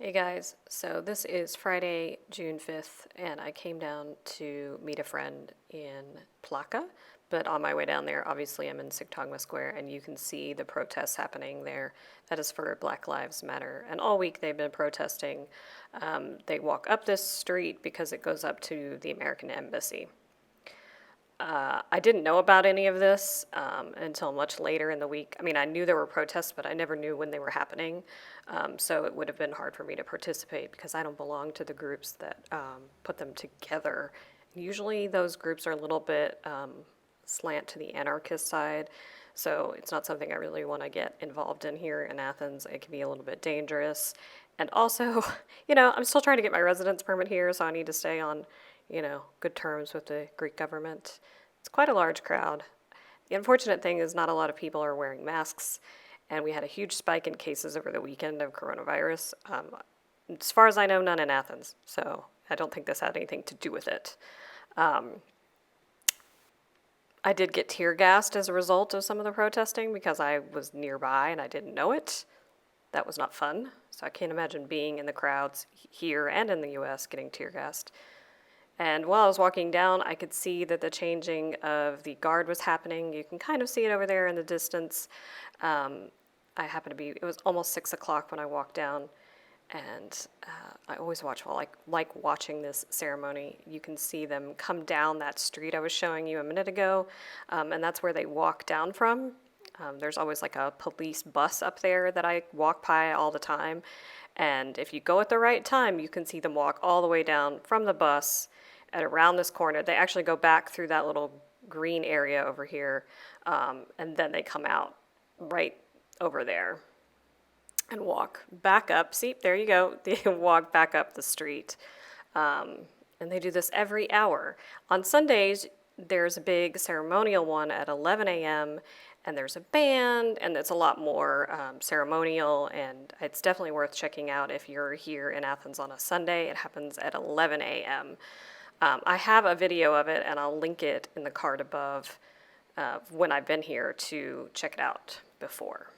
Hey guys, so this is Friday, June 5th, and I came down to meet a friend in Plaka, but on my way down there, obviously I'm in Sigtagma Square, and you can see the protests happening there. That is for Black Lives Matter, and all week they've been protesting. They walk up this street because it goes up to the American Embassy. I didn't know about any of this until much later in the week. I mean, I knew there were protests, but I never knew when they were happening. So it would have been hard for me to participate because I don't belong to the groups that put them together. Usually those groups are a little bit slant to the anarchist side. So it's not something I really want to get involved in here in Athens. It can be a little bit dangerous. And also, I'm still trying to get my residence permit here, so I need to stay on good terms with the Greek government. It's quite a large crowd. The unfortunate thing is not a lot of people are wearing masks, and we had a huge spike in cases over the weekend of coronavirus. As far as I know, none in Athens, so I don't think this had anything to do with it. I did get tear gassed as a result of some of the protesting because I was nearby and I didn't know it. That was not fun, so I can't imagine being in the crowds here and in the US getting tear gassed. And while I was walking down, I could see that the changing of the guard was happening. You can kind of see it over there in the distance. It was almost 6 o'clock when I walked down. And I always watch, like watching this ceremony. You can see them come down that street I was showing you a minute ago. And that's where they walk down from. There's always like a police bus up there that I walk by all the time. And if you go at the right time, you can see them walk all the way down from the bus and around this corner. They actually go back through that little green area over here, and then they come out right over there and walk back up. See, there you go. They walk back up the street. And they do this every hour. On Sundays, there's a big ceremonial one at 11 a.m., and there's a band, and it's a lot more ceremonial, and it's definitely worth checking out if you're here in Athens on a Sunday. It happens at 11 a.m. I have a video of it, and I'll link it in the card above when I've been here to check it out before.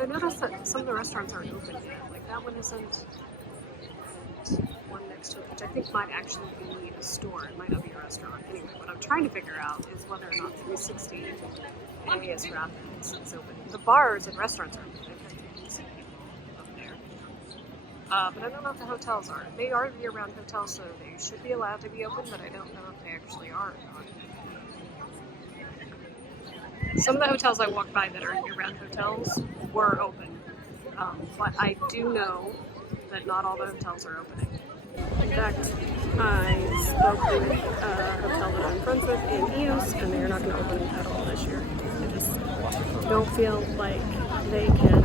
I noticed that some of the restaurants aren't open yet. Like that one isn't. One next to it, which I think might actually be a store. It might not be a restaurant. Anyway, what I'm trying to figure out is whether or not 360 alias for Athens is open. The bars and restaurants are open. I can see people up there. But I don't know if the hotels are. They are year-round hotels, so they should be allowed to be open, but I don't know if they actually are or not. Some of the hotels I walked by that are year-round hotels were open, but I do know that not all the hotels are opening. In fact, I spoke with a hotel that I'm friends with in Eos, and they're not going to open at all this year. They just don't feel like they can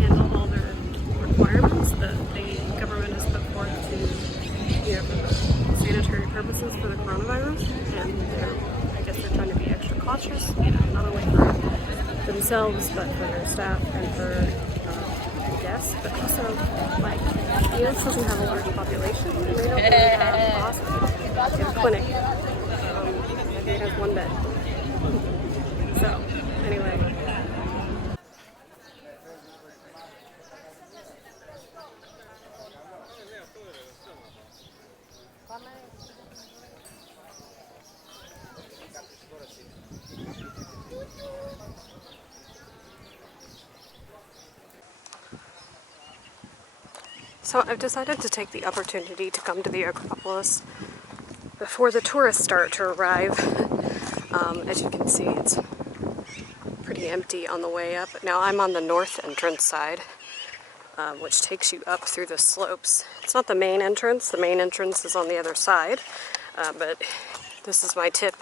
handle all their requirements that the government has put forth to, for sanitary purposes for the coronavirus, and I guess they're trying to be extra cautious, not only for themselves, but for their staff and for guests, but also, Eos doesn't have a large population. They don't really have hospitals. They have a clinic. It has one bed. So, anyway. So I've decided to take the opportunity to come to the Acropolis before the tourists start to arrive. As you can see, it's pretty empty on the way up. Now I'm on the north entrance side, which takes you up through the slopes. It's not the main entrance. The main entrance is on the other side, but this is my tip.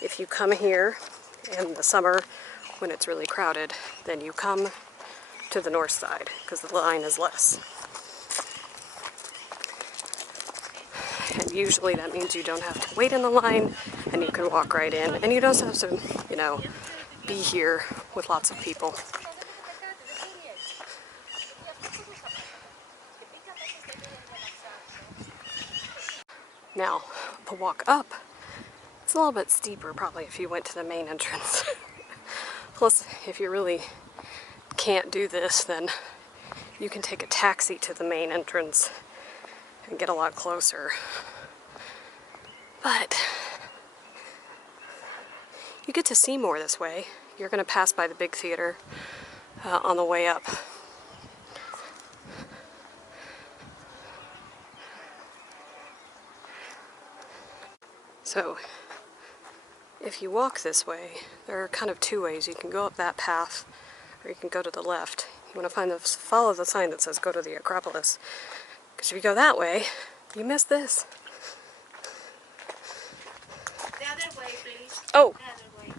If you come here in the summer when it's really crowded, then you come to the north side because the line is less. And usually that means you don't have to wait in the line and you can walk right in, and you don't have to, be here with lots of people. Now, the walk up, it's a little bit steeper probably if you went to the main entrance. Plus, if you really can't do this, then you can take a taxi to the main entrance and get a lot closer. But you get to see more this way. You're going to pass by the big theater on the way up. So, if you walk this way, there are kind of two ways. You can go up that path, or you can go to the left. You want to follow the sign that says go to the Acropolis. Because if you go that way, you miss this. The other way, please. Oh! The other way.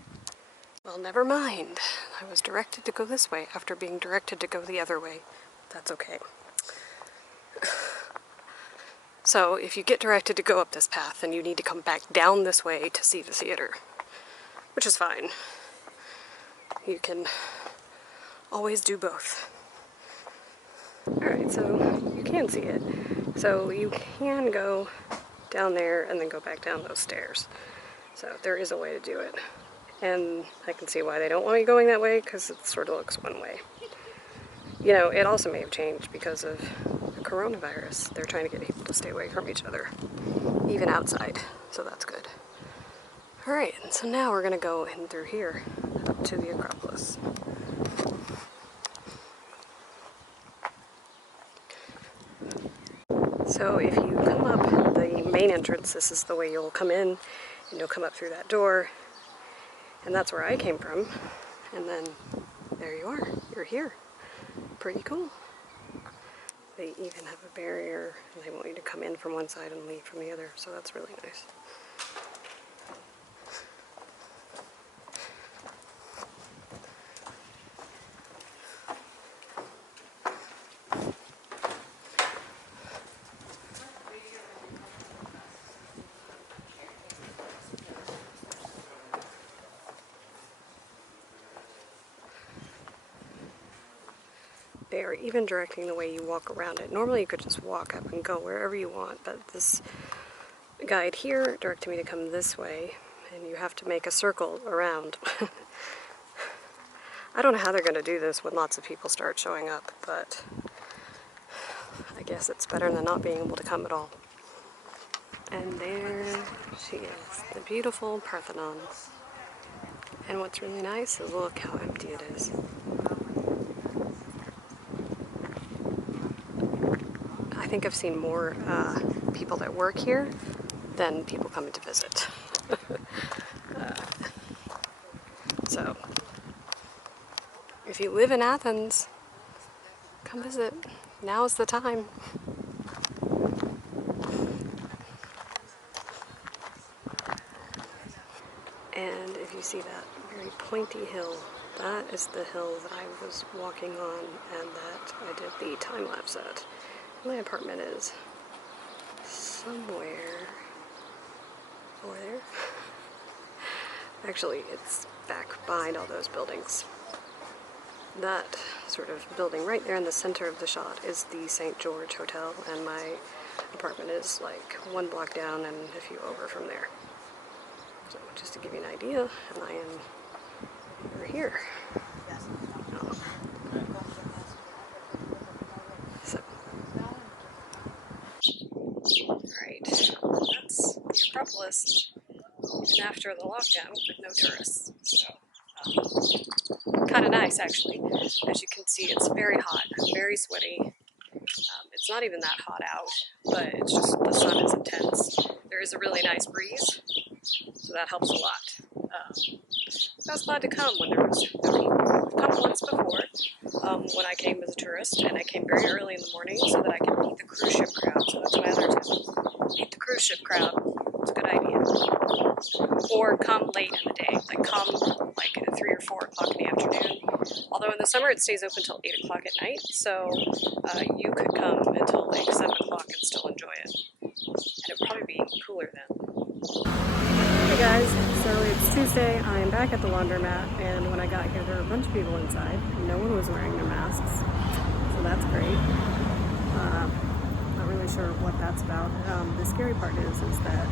Well, never mind. I was directed to go this way after being directed to go the other way. That's okay. So, if you get directed to go up this path, then you need to come back down this way to see the theater. Which is fine. You can always do both. Alright, so you can see it. So you can go down there and then go back down those stairs. So there is a way to do it. And I can see why they don't want me going that way, because it sort of looks one way. You know, it also may have changed because of the coronavirus. They're trying to get people to stay away from each other, even outside. So that's good. Alright, and so now we're going to go in through here, up to the Acropolis. So if you come up the main entrance, this is the way you'll come in, and you'll come up through that door, and that's where I came from, and then there you are, you're here. Pretty cool. They even have a barrier, and they want you to come in from one side and leave from the other, so that's really nice. They are even directing the way you walk around it. Normally you could just walk up and go wherever you want, but this guide here directed me to come this way, and you have to make a circle around. I don't know how they're going to do this when lots of people start showing up, but I guess it's better than not being able to come at all. And there she is, the beautiful Parthenon. And what's really nice is look how empty it is. I think I've seen more people that work here than people coming to visit. So, if you live in Athens, come visit. Now is the time. And if you see that very pointy hill, that is the hill that I was walking on and that I did the time lapse at. My apartment is somewhere over there. Actually, it's back behind all those buildings. That sort of building right there in the center of the shot is the St. George Hotel, and my apartment is like one block down and a few over from there. So just to give you an idea, and I am over here. Alright, that's the Acropolis, and after the lockdown with no tourists, so kind of nice actually. As you can see, it's very hot, very sweaty. It's not even that hot out, but it's just the sun is intense. There is a really nice breeze, so that helps a lot. I was glad to come when there was no people. I've come once before, when I came as a tourist, and I came very early in the morning so that I could meet the cruise ship crowd. So that's my other tip. Meet the cruise ship crowd. It's a good idea. Or come late in the day, like come like at 3 or 4 o'clock in the afternoon. Although in the summer it stays open until 8 o'clock at night, so you could come until like 7 o'clock and still enjoy it. And it would probably be cooler then. Hey guys, so it's Tuesday. I'm back at the laundromat, and when I got here there were a bunch of people inside. No one was wearing their masks, so that's great. Not really sure what that's about. The scary part is that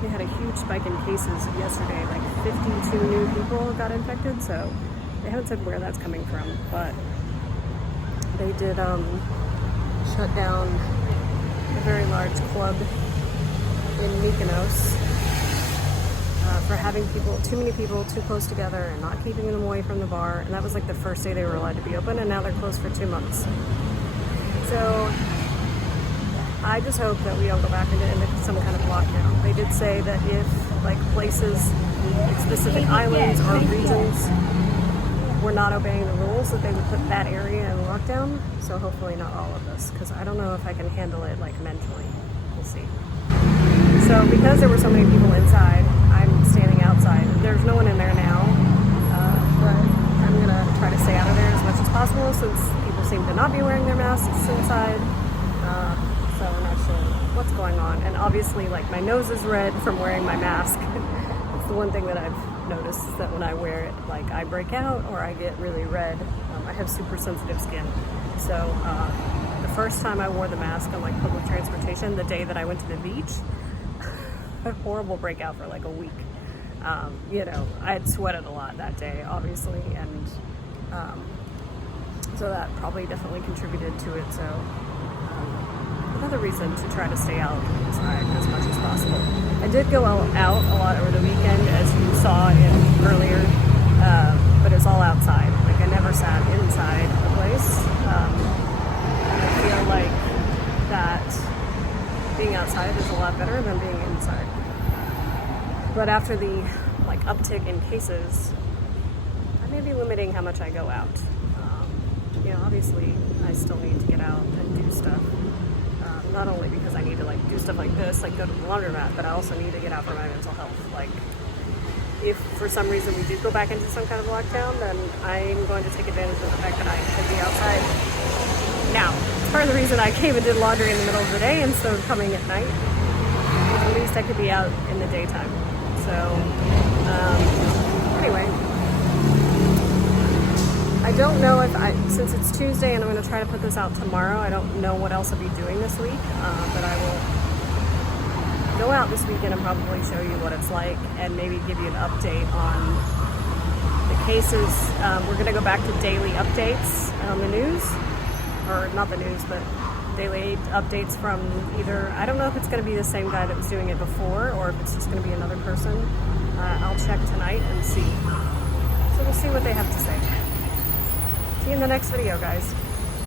they had a huge spike in cases yesterday. Like 52 new people got infected, so they haven't said where that's coming from, but they did shut down a very large club in Mykonos for having too many people too close together and not keeping them away from the bar. And that was like the first day they were allowed to be open, and now they're closed for 2 months. So I just hope that we don't go back into some kind of lockdown. They did say that if like places, like specific islands or regions were not obeying the rules, that they would put that area in lockdown. So hopefully not all of us, because I don't know if I can handle it like mentally. We'll see. So because there were so many people inside, I'm standing outside. There's no one in there now, but I'm gonna try to stay out of there as much as possible since people seem to not be wearing their masks inside. So I'm not sure what's going on. And obviously, like, my nose is red from wearing my mask. It's the one thing that I've noticed, is that when I wear it, like, I break out or I get really red. I have super sensitive skin. So the first time I wore the mask on like public transportation, the day that I went to the beach, a horrible breakout for like a week. You know, I had sweated a lot that day, obviously, and so that probably definitely contributed to it. So another reason to try to stay outside as much as possible. I did go out a lot over the weekend, as you saw earlier, but it's all outside. Like, I never sat inside the place. I feel like that being outside is a lot better than being inside. But after the like uptick in cases, I may be limiting how much I go out. You know, obviously, I still need to get out and do stuff. Not only because I need to like do stuff like this, like go to the laundromat, but I also need to get out for my mental health. Like, if for some reason we do go back into some kind of lockdown, then I'm going to take advantage of the fact that I can be outside now. It's part of the reason I came and did laundry in the middle of the day instead of coming at night. At least I could be out in the daytime. So, anyway. I don't know if since it's Tuesday and I'm going to try to put this out tomorrow, I don't know what else I'll be doing this week, but I will go out this weekend and probably show you what it's like and maybe give you an update on the cases. We're going to go back to daily updates on the news, or not the news, but daily updates from either, I don't know if it's going to be the same guy that was doing it before or if it's just going to be another person. I'll check tonight and see. So we'll see what they have to say. See you in the next video, guys.